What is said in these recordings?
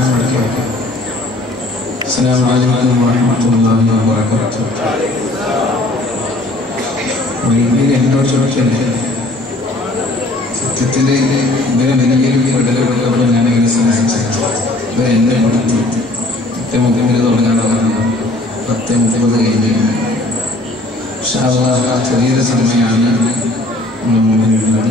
السلام عليكم ورحمة الله وبركاته വൈദ്യുതി എന്നോട് ചോദിച്ചല്ലേ സത്യത്തിൽ ഇവരെ വലിയൊരു വിടലുകളൊക്കെ ഞാനിങ്ങനെ സഹായിച്ചത് ഇവരെന്നെ കൊടുത്തു പത്ത് മുപ്പതിന് തുടങ്ങാൻ പത്ത് മുപ്പത് കഴിഞ്ഞ് പക്ഷേ ആ ചെറിയൊരു സമയമാണ് നമ്മുടെ മുമ്പിലുള്ളത്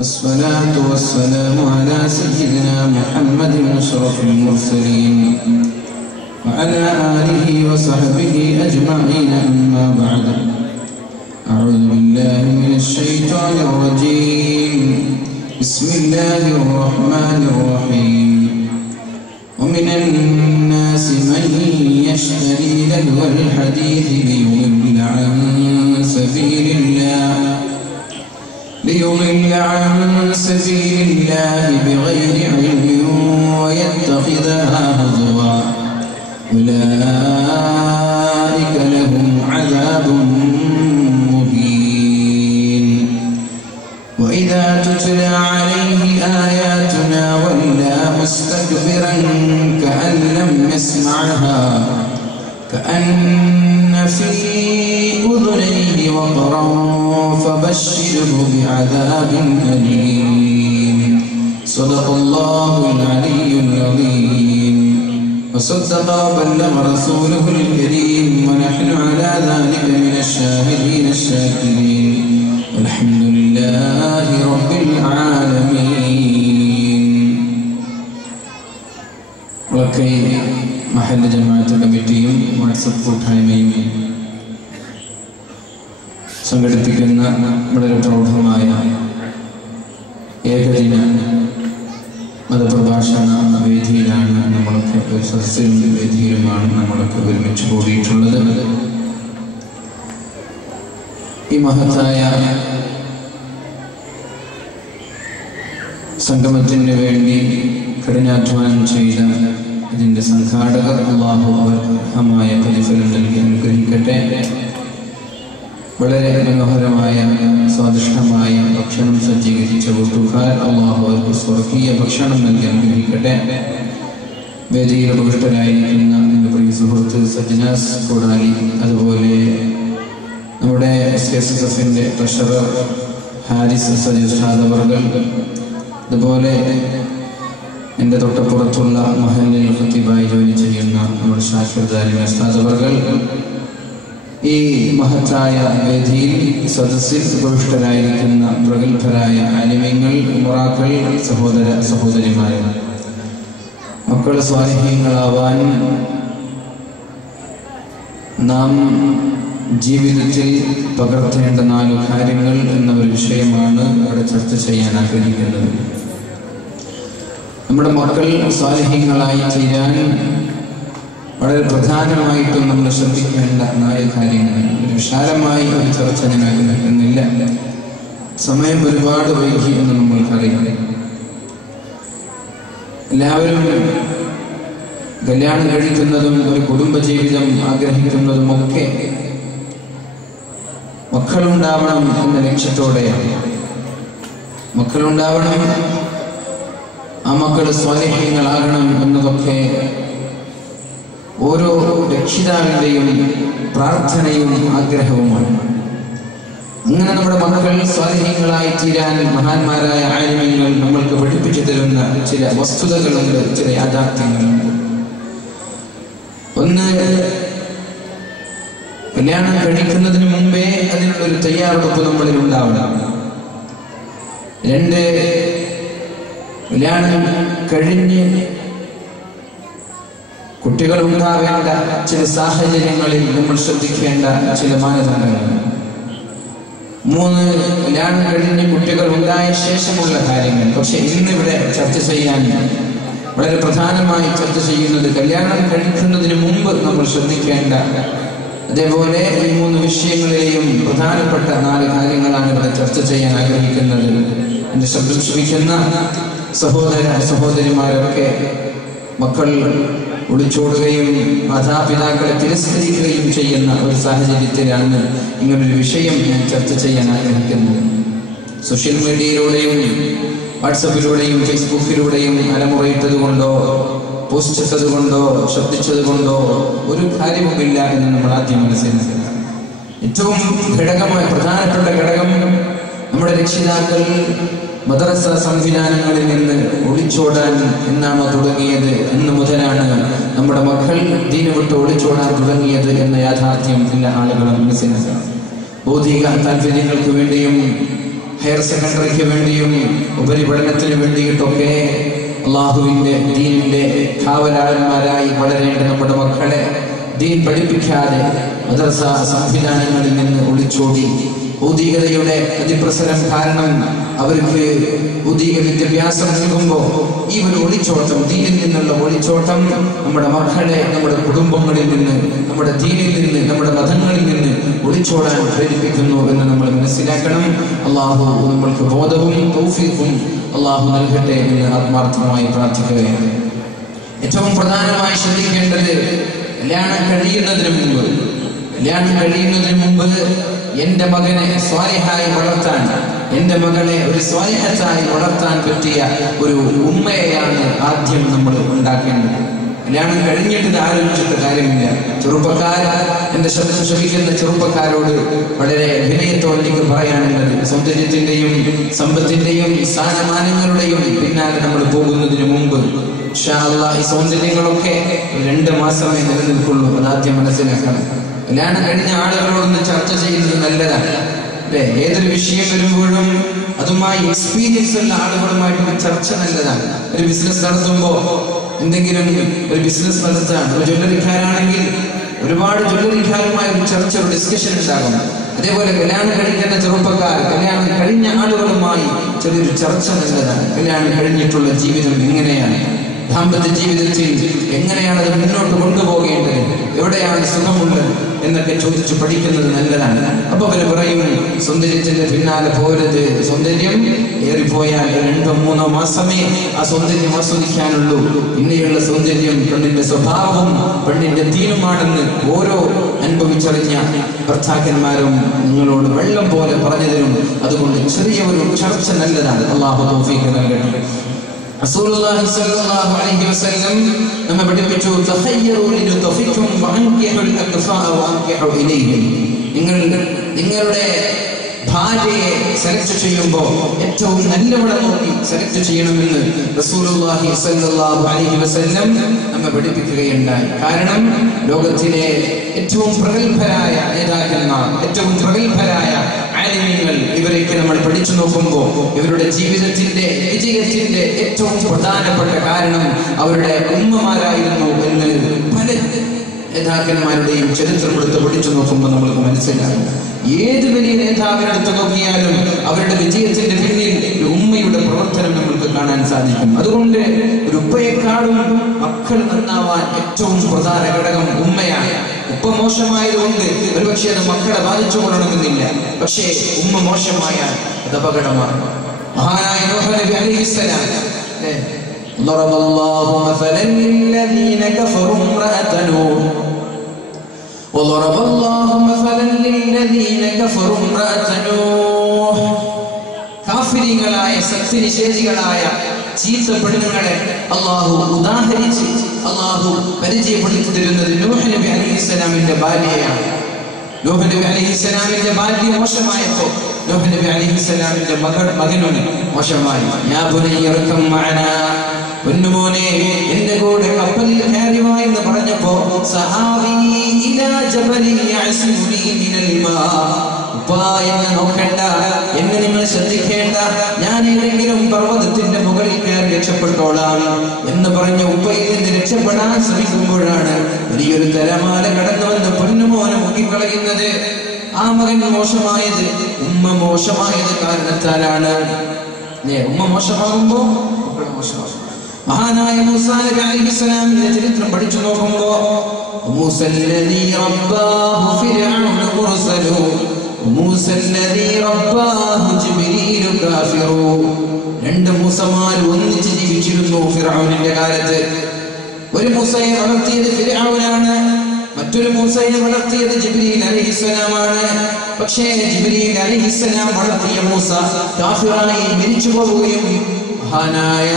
الصلاة والسلام على سيدنا محمد أشرف المرسلين وعلى آله وصحبه أجمعين أما بعد. أعوذ بالله من الشيطان الرجيم. بسم الله الرحمن الرحيم. ومن الناس من يشتري لهو الحديث ليضل عن سبيل الله. ليضل عن سبيل الله بغير علم ويتخذها هزوا. أولئك لهم عذاب مهين. وإذا تتلى عليه آياتنا ولى مستكبرا كأن لم يسمعها كأن في أذنيه وقرا فبشره بعذاب أليم صدق الله العلي العظيم وصدق وبلغ رسوله الكريم ونحن على ذلك من الشاهدين الشاكرين والحمد لله رب العالمين وكي محل جماعة കമ്മിറ്റിയും വാട്സപ്പ് കൂട്ടായ്മയും സംഘടിപ്പിക്കുന്ന വളരെ പ്രൗഢമായ ഏകദിന മതപ്രഭാഷണ വേദിയിലാണ് നമ്മളൊക്കെ ഒരു സദസ്സിലും വേദിയിലുമാണ് നമ്മളൊക്കെ ഒരുമിച്ച് കൂടിയിട്ടുള്ളത്. ഈ മഹത്തായ സംഗമത്തിന് വേണ്ടി കഠിനാധ്വാനം ചെയ്ത ഇതിന്റെ സംഘാടകർ അള്ളാഹു അവർഹമായ പ്രതിഫലം നൽകി അനുഗ്രഹിക്കട്ടെ. വളരെ മനോഹരമായ സ്വാദിഷ്ടമായ ഭക്ഷണം സജ്ജീകരിച്ച കൂട്ടുകാർ അള്ളാഹു സ്വർഗീയ ഭക്ഷണം നൽകി അനുഗ്രഹിക്കട്ടെ. വേദിയിൽ ഉപകൃഷ്ടരായിരിക്കുന്ന എന്റെ പ്രിയ സുഹൃത്ത് സജ്ജനാസ് കൂടാലി അതുപോലെ നമ്മുടെ എസ് എസ് എസ് എഫിന്റെ ട്രഷറർ ഹാരിസ് സജുഷാദ് അതുപോലെ എന്റെ തൊട്ടപ്പുറത്തുള്ള മഹലിൽ ഖത്തീബായി ജോലി ചെയ്യുന്ന നമ്മുടെ ഉസ്താദ് അവർകൾ ഈ മഹത്തായ വേദിയിൽ സദസ്സിൽ ഉപവിഷ്ടരായിരിക്കുന്ന പ്രഗത്ഭരായ അനിമയങ്ങൾ മുറാക്കൾ സഹോദര സഹോദരിമാരെ. മക്കൾ സ്വാധീനങ്ങളാവാൻ നാം ജീവിതത്തിൽ പകർത്തേണ്ട നാല് കാര്യങ്ങൾ എന്ന ഒരു വിഷയമാണ് ഇവിടെ ചർച്ച ചെയ്യാൻ ആഗ്രഹിക്കുന്നത്. നമ്മുടെ മക്കൾ സ്വാധീനങ്ങളായി തീരാൻ വളരെ പ്രധാനമായിട്ടും നമ്മൾ ശ്രദ്ധിക്കേണ്ട നാല് കാര്യങ്ങൾ. ഒരു വിശാലമായി ഒരു ചർച്ച ഞാൻ ആഗ്രഹിക്കുന്നില്ല സമയം ഒരുപാട് വൈകി എന്ന് നമ്മൾക്കറിയാം എല്ലാവരും കല്യാണം കഴിക്കുന്നതും ഒരു കുടുംബജീവിതം ആഗ്രഹിക്കുന്നതും ഒക്കെ മക്കളുണ്ടാവണം എന്ന ലക്ഷ്യത്തോടെയാണ്. മക്കളുണ്ടാവണം ആ മക്കൾ സ്വാധീനങ്ങളാകണം എന്നതൊക്കെ ഓരോ രക്ഷിതാവിന്റെയും പ്രാർത്ഥനയും ആഗ്രഹവുമാണ്. അങ്ങനെ നമ്മുടെ മക്കൾ സ്വാധീനങ്ങളായി തീരാൻ മഹാന്മാരായ ആരോഗ്യങ്ങൾ നമ്മൾക്ക് പഠിപ്പിച്ചു തരുന്ന ചില വസ്തുതകളുണ്ട് ചില യാഥാർത്ഥ്യങ്ങളുണ്ട് ഒന്ന് കല്യാണം കഴിക്കുന്നതിന് മുമ്പേ അതിനുള്ളൊരു തയ്യാറെടുപ്പ് നമ്മളിൽ ഉണ്ടാവണം. രണ്ട് കല്യാണം കഴിഞ്ഞ് കുട്ടികൾ ഉണ്ടാവേണ്ട ചില സാഹചര്യങ്ങളിൽ നമ്മൾ ശ്രദ്ധിക്കേണ്ട ചില മാനദണ്ഡങ്ങൾ. മൂന്ന് കല്യാണം കഴിഞ്ഞ് കുട്ടികൾ ഉണ്ടായ ശേഷമുള്ള കാര്യങ്ങൾ. പക്ഷെ ഇന്നിവിടെ ചർച്ച ചെയ്യാൻ വളരെ പ്രധാനമായി ചർച്ച ചെയ്യുന്നത് കല്യാണം കഴിക്കുന്നതിന് മുമ്പ് നമ്മൾ ശ്രദ്ധിക്കേണ്ട അതേപോലെ ഈ മൂന്ന് വിഷയങ്ങളിലെയും പ്രധാനപ്പെട്ട നാല് കാര്യങ്ങളാണ് ഇവിടെ ചർച്ച ചെയ്യാൻ ആഗ്രഹിക്കുന്നത്. എന്റെ ശബ്ദം ശ്രമിക്കുന്ന സഹോദര സഹോദരിമാരൊക്കെ മക്കൾ ഒളിച്ചോടുകയും മാതാപിതാക്കളെ തിരസ്കരിക്കുകയും ചെയ്യുന്ന ഒരു സാഹചര്യത്തിലാണ് ഇങ്ങനൊരു വിഷയം ഞാൻ ചർച്ച ചെയ്യാൻ ആഗ്രഹിക്കുന്നത്. സോഷ്യൽ മീഡിയയിലൂടെയും വാട്സപ്പിലൂടെയും ഫേസ്ബുക്കിലൂടെയും അലമുറയിട്ടത് കൊണ്ടോ പോസ്റ്റ് ചെയ്തത് കൊണ്ടോ ശബ്ദിച്ചത് കൊണ്ടോ ഒരു കാര്യവുമില്ല എന്ന് നമ്മൾ ആദ്യം മനസ്സിലാക്കുക. ഏറ്റവും ഘടകമായ പ്രധാനപ്പെട്ട ഘടകം നമ്മുടെ രക്ഷിതാക്കൾ മദ്രസ സംവിധാനങ്ങളിൽ നിന്ന് ഒളിച്ചോടാൻ എന്നാണോ തുടങ്ങിയത്? എന്ന് മുതലാണ് നമ്മുടെ മക്കൾ ദീന വിട്ട് ഒളിച്ചോടാൻ തുടങ്ങിയത് എന്ന യാഥാർത്ഥ്യം എല്ലാ ആളുകളും മനസ്സിലാക്കണം ഭൗതിക താല്പര്യങ്ങൾക്ക് വേണ്ടിയും ഹയർ സെക്കൻഡറിക്ക് വേണ്ടിയും ഉപരിപഠനത്തിന് വേണ്ടിയിട്ടൊക്കെ അള്ളാഹുവിന്റെ ദീനിന്റെ കാവലാളന്മാരായി വളരേണ്ട നമ്മുടെ മക്കളെ ദീൻ പഠിപ്പിക്കാതെ മദ്രസ സംവിധാനങ്ങളിൽ നിന്ന് ഒളിച്ചോടി ഭൗതികതയുടെ അതിപ്രസരം കാരണം അവർക്ക് പുതിയ വിദ്യാഭ്യാസം നൽകുമ്പോൾ ഈ ഒരു ഒളിച്ചോട്ടം ദീനിൽ നിന്നുള്ള ഒളിച്ചോട്ടം നമ്മുടെ മക്കളെ നമ്മുടെ കുടുംബങ്ങളിൽ നിന്ന് നമ്മുടെ ദീനിൽ നിന്ന് നമ്മുടെ മതങ്ങളിൽ നിന്ന് ഒളിച്ചോടാൻ പ്രേരിപ്പിക്കുന്നു എന്ന് നമ്മൾ മനസ്സിലാക്കണം. അള്ളാഹു നമ്മൾക്ക് ബോധവും തൗഫീഖും അള്ളാഹു നൽകട്ടെ എന്ന് ആത്മാർത്ഥമായി പ്രാർത്ഥിക്കുകയാണ്. ഏറ്റവും പ്രധാനമായി ശ്രദ്ധിക്കേണ്ടത് കല്യാണം കഴിയുന്നതിന് മുമ്പ് കല്യാണം കഴിയുന്നതിന് മുമ്പ് എന്റെ മകനെ സ്വാരിഹായി വളർത്താൻ എന്റെ മകളെ ഒരു സ്വാലിഹത്തായി വളർത്താൻ പറ്റിയ ഒരു ഉമ്മയെയാണ് ആദ്യം നമ്മൾ ഉണ്ടാക്കേണ്ടത്. കല്യാണം കഴിഞ്ഞിട്ട് ഇത് ആലോചിച്ചിട്ട് കാര്യമില്ല. ചെറുപ്പക്കാര എന്റെ ശബ്ദം ശ്രമിക്കുന്ന ചെറുപ്പക്കാരോട് വളരെ വിനയത്തോടെ എനിക്ക് പറയാനുള്ളത് സൗന്ദര്യത്തിന്റെയും സമ്പത്തിന്റെയും സ്ഥാനമാനങ്ങളുടെയും പിന്നാലെ നമ്മൾ പോകുന്നതിന് മുമ്പ് ഈ സൗന്ദര്യങ്ങളൊക്കെ രണ്ട് മാസമേ നിലനിൽക്കുള്ളൂ. അതാദ്യം മനസ്സിലാക്കണം. കല്യാണം കഴിഞ്ഞ ആളുകളോടൊന്ന് ചർച്ച ചെയ്യുന്നത് നല്ലതാണ്. അല്ലെ? ഏതൊരു വിഷയം വരുമ്പോഴും അതുമായി എക്സ്പീരിയൻസ് ഉള്ള ആളുകളുമായിട്ട് ചർച്ച നല്ലതാണ്. ഒരു ബിസിനസ് നടത്തുമ്പോൾ എന്തെങ്കിലും ഒരു ബിസിനസ് നടത്താൻ ഒരു ജ്വല്ലറിക്കാരാണെങ്കിൽ ഒരുപാട് ജ്വല്ലറിക്കാരുമായി ഒരു ചർച്ച ഒരു ഡിസ്കഷൻ ഉണ്ടാകും. അതേപോലെ കല്യാണം കഴിക്കുന്ന ചെറുപ്പക്കാർ കല്യാണം കഴിഞ്ഞ ആളുകളുമായി ചെറിയൊരു ചർച്ച നല്ലതാണ്. കല്യാണം കഴിഞ്ഞിട്ടുള്ള ജീവിതം എങ്ങനെയാണ്? ദാമ്പത്യ ജീവിതത്തിൽ എങ്ങനെയാണ് അത് മുന്നോട്ട് കൊണ്ടുപോകേണ്ടത്? എവിടെയാണ് സുഖമുള്ളത്? എന്നൊക്കെ ചോദിച്ച് പഠിക്കുന്നത് നല്ലതാണ്. അപ്പൊ അവർ പറയും സൗന്ദര്യത്തിന്റെ പിന്നാലെ പോരുത്. സൗന്ദര്യം ഏറിപ്പോയാൽ രണ്ടോ മൂന്നോ മാസമേ ആ സൗന്ദര്യം ആസ്വദിക്കാനുള്ളൂ. പിന്നെയുള്ള സൗന്ദര്യം പെണ്ണിന്റെ സ്വഭാവവും പെണ്ണിന്റെ തീരുമാണെന്ന് ഓരോ അനുഭവിച്ചറിഞ്ഞ ഭർത്താക്കന്മാരും നിങ്ങളോട് വെള്ളം പോലെ പറഞ്ഞു തരും അതുകൊണ്ട് ചെറിയ ഒരു ചർച്ച നല്ലതാണ്. അള്ളാഹു നൽകട്ടെ. റസൂലുള്ളാഹി സ്വല്ലല്ലാഹു അലൈഹി വസല്ലം നമ്മെ പഠിപ്പിച്ചു തഖയ്യറു ലിനുതഫിക്കും വഅൻകിഹുൽ അക്ഫാ വഅൻകിഹു ഇലൈഹിം. നിങ്ങൾ നിങ്ങളുടെ ഭാര്യയെ സെലക്ട് ചെയ്യുമ്പോൾ ഏറ്റവും നല്ലവളെ നോക്കി സെലക്ട് ചെയ്യണമെന്ന് റസൂലുള്ളാഹി സ്വല്ലല്ലാഹു അലൈഹി വസല്ലം നമ്മെ പഠിപ്പിക്കുകയുണ്ടായി. കാരണം ലോകത്തിലെ ഏറ്റവും പ്രഗത്ഭരായ നേതാക്കന്മാർ ഏറ്റവും പ്രഗത്ഭരായ ആലിമ്യങ്ങൾ ഇവരൊക്കെ നമ്മൾ പഠിച്ചു നോക്കുമ്പോൾ ഇവരുടെ ജീവിതത്തിന്റെ വിജയത്തിന്റെ ഏറ്റവും പ്രധാനപ്പെട്ട കാരണം അവരുടെ ഉമ്മമാരായിരുന്നു എന്ന് പല നേതാക്കന്മാരുടെയും ചരിത്രം എടുത്ത് പഠിച്ചു നോക്കുമ്പോൾ നമുക്ക് മനസ്സിലാകും ഏത് വലിയ നേതാവിനെടുത്ത് നോക്കിയാലും അവരുടെ വിജയത്തിന്റെ പിന്നിൽ ഒരു ഉമ്മയുടെ പ്രവർത്തനം നമുക്ക് കാണാൻ സാധിക്കും അതുകൊണ്ട് ഒരു ഉപ്പയെക്കാളും മക്കൾ നന്നാവാൻ ഏറ്റവും പ്രധാന ഘടകം ഉമ്മയാണ് ഉപ്പ മോശമായതുകൊണ്ട് ഒരുപക്ഷെ അത് മക്കളെ ബാധിച്ചു കൊള്ളണമെന്നില്ല പക്ഷേ ഉമ്മ മോശമായാൽ അത് അപകടമാണ് മഹാനായ നോഹ നബി അലൈഹിസ്സലാം അല്ലേ? ضرب الله مثلا للذين كفروا امرأة نوح وضرب الله مثلا للذين كفروا امرأة نوح കാഫിരികളായ സത്യനിഷേധികളായ ചീത്ത പെണ്ണുങ്ങളെ അള്ളാഹു ഉദാഹരിച്ച് അള്ളാഹു പരിചയപ്പെടുത്തി തരുന്നത് നൂഹ് നബി അലൈഹിസ്സലാമിന്റെ ഭാര്യയാണ് നൂഹ് നബി അലൈഹിസ്സലാമിന്റെ ഭാര്യ മോശമായപ്പോ നൂഹ് നബി അലൈഹിസ്സലാമിന്റെ മകൾ മകനും മോശമായി യാ ബുനയ്യർക്കം മഅനാ പൊന്നുമോനെ എന്റെ കൂടെ കപ്പലിൽ കയറിവാ എന്ന് പറഞ്ഞപ്പോ എന്നെ നോക്കണ്ട എന്നെ നിങ്ങൾ ശ്രദ്ധിക്കേണ്ട ഞാൻ ഏതെങ്കിലും പർവതത്തിന്റെ മുകളിൽ കയറി രക്ഷപ്പെട്ടോളാം എന്ന് പറഞ്ഞ ഉപ്പയിൽ നിന്ന് രക്ഷപ്പെടാൻ ശ്രമിക്കുമ്പോഴാണ് വലിയൊരു തിരമാല കടന്നു വന്ന് പൊന്നുമോനെ മുക്കിക്കളയുന്നത് ആ മകൻ മോശമായത് ഉമ്മ മോശമായത് കാരണത്താലാണ്. ഉമ്മ മോശമാകുമ്പോ? മക്കൾ മോശമാകും. മഹാനായ മൂസാ നബി അലൈഹിസ്സലാമിന്റെ ചരിത്രം പഠിച്ചു നോക്കുമ്പോ മൂസ الذي رباه فرعون مرسل وموسى الذي رباه جبريل كافر രണ്ട് മൂസമാർ ഒന്നിച്ച് ജീവിച്ചിരുന്നു ഫിറഔനിന്റെ കാലത്ത് ഒരു മൂസയെ വളർത്തിയത് ഫിറഔനാണ് മറ്റൊരു മൂസയെ വളർത്തിയത് ജിബ്രീൽ അലൈഹിസ്സലാമാണ് പക്ഷേ ജിബ്രീൽ അലൈഹിസ്സലാം വളർത്തിയ മൂസ കാഫിറായി മരിച്ചു പോവുകയും മഹാനായ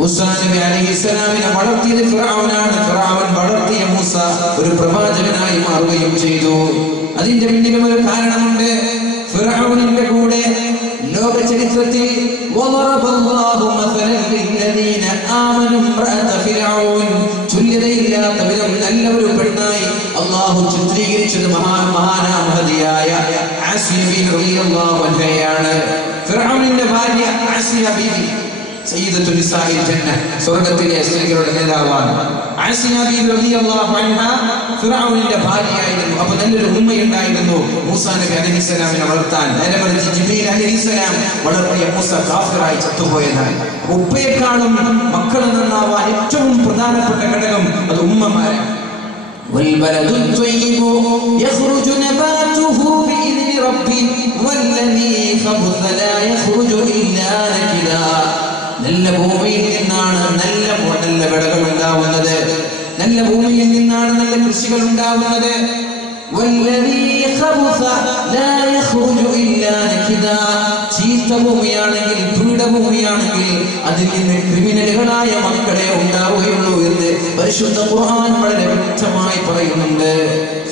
മുസാനബി അലി ഇസ്ലാമിനെ വളർത്തിയത് ഫിറാവനാണ് ഫിറാവൻ വളർത്തിയ മൂസ ഒരു പ്രവാചകനായി മാറുകയും ചെയ്തു. അതിന്റെ പിന്നിലും ഒരു കാരണമുണ്ട്. ഫിറാവനിന്റെ കൂടെ ലോക ചരിത്രത്തിൽ തുല്യതയില്ലാത്ത വിധം നല്ല ഒരു പെണ്ണായി അള്ളാഹു ചിത്രീകരിച്ചത് മഹാൻ മഹാനാമഹതിയായ ആസിബി റളിയല്ലാഹു അൻഹയാണ്. ഫിർഔനിന്റെ ഭാര്യ ആസിയ ബീവി. സയ്യിദത്തു നിസാഇൽ ജന്ന സ്വർഗ്ഗത്തിലെ സ്ത്രീകളുടെ നേതാവാണ് ആസിയ ബീവി റളിയല്ലാഹു അൻഹ ഫിറഔനിന്റെ ഭാര്യയായിരുന്നു അപ്പോൾ നല്ലൊരു ഉമ്മയുണ്ടായിരുന്നു മൂസാ നബി അലൈഹിസ്സലാമിനെ വളർത്താൻ നേരെ മറിച്ച് ജിബ്രീൽ അലൈഹിസ്സലാം വളർത്തിയ മൂസ കാഫിറായി ചത്തുപോയതാണ് ഉപ്പയെക്കാളും മക്കൾ നന്നാവാൻ ഏറ്റവും പ്രധാനപ്പെട്ട ഘടകം അത് ഉമ്മമാരാണ് والبلد الطيب يخرج نباته بإذن ربه والذي خبث لا يخرج إلا نكدا നല്ല ഭൂമിയിൽ നിന്നാണ് നല്ല നല്ല വിളകൾ ഉണ്ടാവുന്നത്. നല്ല ഭൂമിയിൽ നിന്നാണ് നല്ല കൃഷികൾ ഉണ്ടാവുന്നത്. ഭൂമിയാണെങ്കിൽ അതിൽ നിന്ന് ക്രിമിനലുകളായ മക്കളെ ഉണ്ടാവുകയുള്ളൂ എന്ന് പരിശുദ്ധ ഖുർആൻ വളരെ വ്യക്തമായി പറയുന്നുണ്ട്.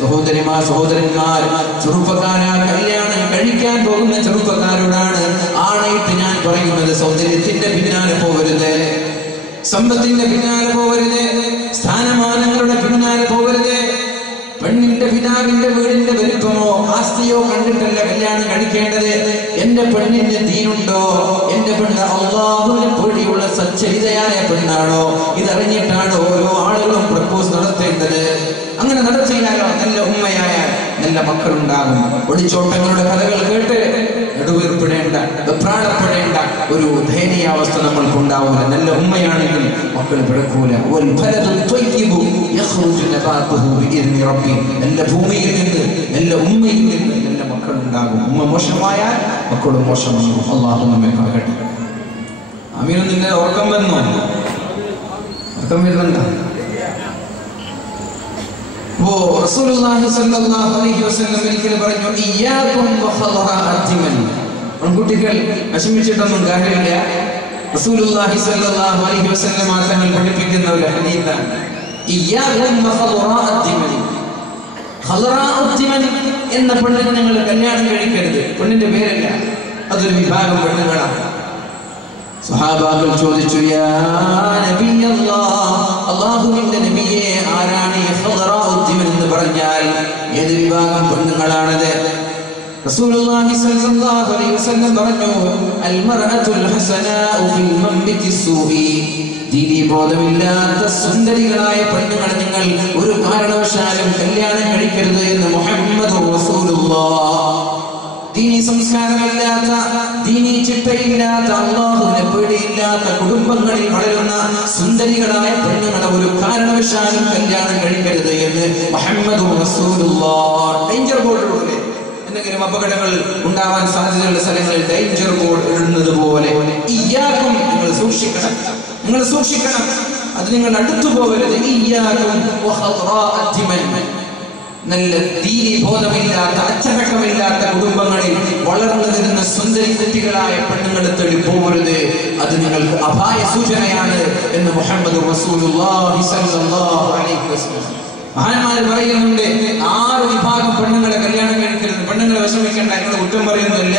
സഹോദരിമാർ സഹോദരന്മാർ ചെറുപ്പക്കാരാ കല്യാണം കഴിക്കാൻ പോകുന്ന ചെറുപ്പക്കാരോടാണ് ആണയിട്ട് ഞാൻ പറയുന്നത്. സൗന്ദര്യത്തിന്റെ പിന്നാലെ പോകരുത്. സമ്പത്തിന്റെ പിന്നാലെ പോകരുത്. സ്ഥാനമാനങ്ങളുടെ പിന്നാലെ പോകരുത്. പിതാവിന്റെ വീടിന്റെ വലിപ്പമോ ആസ്തിയോ കണ്ടിട്ടല്ല കല്യാണം കഴിക്കേണ്ടത്? എന്റെ പെണ്ണിന് ദീനുണ്ടോ? എന്റെ പെണ്ണ് അള്ളാഹുവിനെ പേടിയുള്ള സച്ചരിതയായ പെണ്ണാണോ? ഇതറിഞ്ഞിട്ടാണ് ഓരോ ആളുകളും പ്രപ്പോസ് നടത്തേണ്ടത്. അങ്ങനെ നടത്തിയാലോ നല്ല ഉമ്മയായ നല്ല മക്കളുണ്ടാകും. ഒളിച്ചോട്ടങ്ങളുടെ കഥകൾ കേട്ട് നെടുവീർപ്പിടേണ്ട വെപ്രാളപ്പെടേണ്ട ഒരു ദയനീയാവസ്ഥ നമ്മൾക്ക് ഉണ്ടാവില്ല നല്ല ഉമ്മയാണെങ്കിൽ മക്കൾ പിഴക്കൂല നല്ല ഭൂമിയിൽ നിന്ന് നല്ല ഉമ്മയിൽ നിന്ന് നല്ല മക്കൾ ഉണ്ടാകും ഉമ്മ മോശമായാൽ മക്കളും മോശമാകും. അള്ളാഹു നമ്മെ കാക്കട്ടെ. അമീനൊന്നില്ല ഉറക്കം വന്നു ഉറക്കം വരുന്നുണ്ടോ? ഓ റസൂലുള്ളാഹി സ്വല്ലല്ലാഹു അലൈഹി വസല്ലം ഒരിക്കൽ പറഞ്ഞു ഇയ്യാകും വഖദറാഅത്തിമൻ പെൺകുട്ടികൾ വിഷമിച്ചിട്ടൊന്നും കാര്യമില്ല. റസൂലുള്ളാഹി സ്വല്ലല്ലാഹു അലൈഹി വസല്ലം തങ്ങൾ പഠിപ്പിക്കുന്ന ഒരു ഹദീസാണ്. ഇയ്യാകും വഖദറാഅത്തിമൻ ഖദറാഅത്തിമൻ എന്ന പെണ്ണിനെ നിങ്ങൾ കല്യാണം കഴിക്കരുത്. പെണ്ണിന്റെ പേരല്ല അതൊരു വിഭാഗം പെണ്ണുങ്ങളാണ്. സഹാബാക്കൾ ചോദിച്ചു യാ നബിയല്ലാഹ് അല്ലാഹുവിന്റെ നബിയെ ആരാണ് എന്ന് പറഞ്ഞാൽ ഏത് വിഭാഗം പെണ്ണുങ്ങളാണത്? റസൂലുള്ളാഹി സ്വല്ലല്ലാഹു അലൈഹി വസല്ലം പറഞ്ഞു അൽ മർഅത്തുൽ ഫിൽ സുന്ദരികളായ പെണ്ണുങ്ങളെ നിങ്ങൾ ഒരു കാരണവശാലും കല്യാണം കഴിക്കരുത് എന്ന് മുഹമ്മദ് ദീനി സംസ്കാരമില്ലാത്ത ദീനി ചിട്ടയില്ലാത്ത അള്ളാഹുവിനെ പേടിയില്ലാത്ത കുടുംബങ്ങളിൽ വളരുന്ന സുന്ദരികളായ പെണ്ണുങ്ങളെ ഒരു കാരണവശാലും കല്യാണം കഴിക്കരുത് എന്ന് മുഹമ്മദ് ഡേഞ്ചർ ബോർഡിലൂടെ എന്തെങ്കിലും അപകടങ്ങൾ ഉണ്ടാവാൻ സാധ്യതയുള്ള സ്ഥലങ്ങളിൽ ഡേഞ്ചർ ബോർഡ് ഇടുന്നത് പോലെ. ഇയാൾക്കും നിങ്ങൾ സൂക്ഷിക്കണം. നിങ്ങൾ സൂക്ഷിക്കണം. അത് നിങ്ങൾ അടുത്തു പോകരുത് ഇയാൾക്കും നല്ല ദീനി ബോധമില്ലാത്ത അച്ചടക്കമില്ലാത്ത കുടുംബങ്ങളിൽ വളർന്നു വരുന്ന സുന്ദരി കുട്ടികളായ പെണ്ണുങ്ങളെ തേടി പോകരുത്. അത് നിങ്ങൾക്ക് അപായ സൂചനയാണ് എന്ന് മുഹമ്മദ് മഹാന്മാർ പറയുന്നുണ്ട് ആറ് വിഭാഗം പെണ്ണുങ്ങളെ കല്യാണം കഴിക്കരുത്. പെണ്ണുങ്ങളെ വിഷമിക്കേണ്ട നിങ്ങൾ കുറ്റം പറയുന്നില്ല